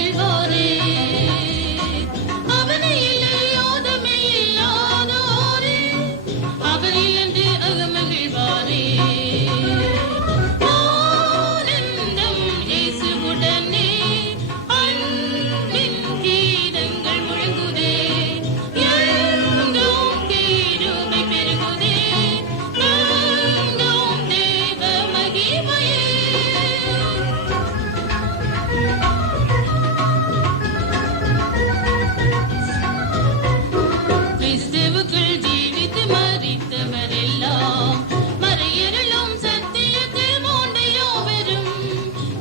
மகிழ்வாரே அவனை இல்லையோதமை இல்லாதோரே அவரில் என்று அகமகிழ்வாரே ஆனந்தம் இயேசுவுடனே அன்பின் கீதங்கள் முழங்குதே எங்கும் கிருபை பெருகுதே எங்கும் தேவ மகிமையே கிறிஸ்துவுக்குள் ஜீவித்து மரித்தவரெல்லாம் மறையருளும் சத்தியத்தில் மூண்ட யாவரும்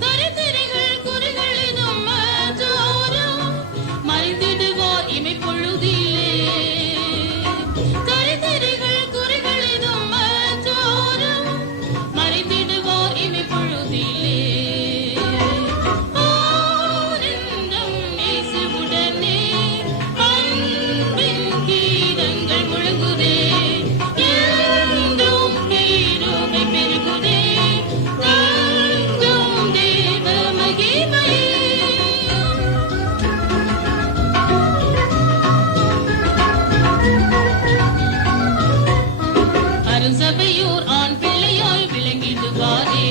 தரித்திரைகள் குறிகள் எதுவும் மாற்றாரும் மறைந்திடுவார் இமைப்பொழுதிலே தரித்திரைகள் குறிகள் எதுவும் மாற்றாரும் மறைந்திடுவார் இமைப்பொழுதிலே ஆனந்தம் இயேசுவுடனே அன்பின் கீதங்கள் முழங்குதே எங்கும் கிருபை பெருகுதே எங்கும் தேவ மகிமையே அருசபையோர் ஆண் பிள்ளையாய் விளங்கிடுவாரே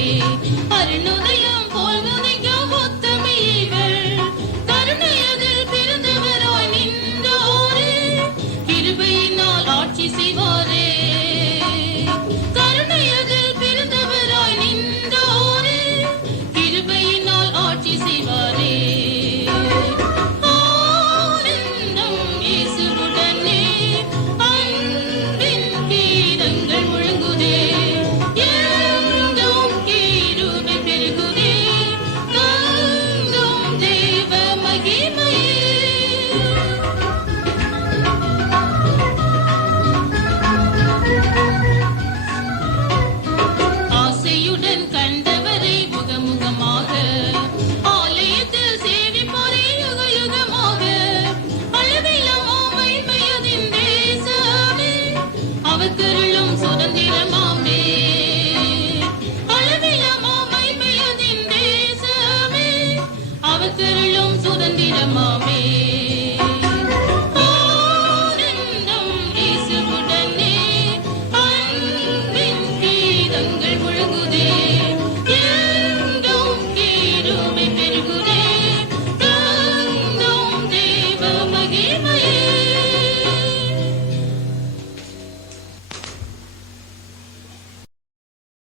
அருணுதயம் போல் உதைக்கும் உத்தமிகள் கருணையதில் பிறந்தவராய் நின்றோரே கிருபையினால் ஆட்சி செய்வாரே கருணையதில் பிறந்தவராய் நின்றோரே கிருபையினால் ஆட்சி செய்வாரே ஆனந்தம் இயேசுவுடனே அன்பின் கீதங்கள் முழங்குதே எங்கும் கிருபை பெருகுதே எங்கும் தேவ மகிமையே ஆசையுடன் கண்டவரை முகமுகமாக ஆலயத்தில் சேவிப்போரே யுக யுகமாக அளவில்லாமோ மகிமையதின் தேசமே அவர்க்கருளும் சுதந்திரமாமே அளவில்லாமோ மகிமையதின் தேசமே அவர்க்கருளும் சுதந்திரமாமே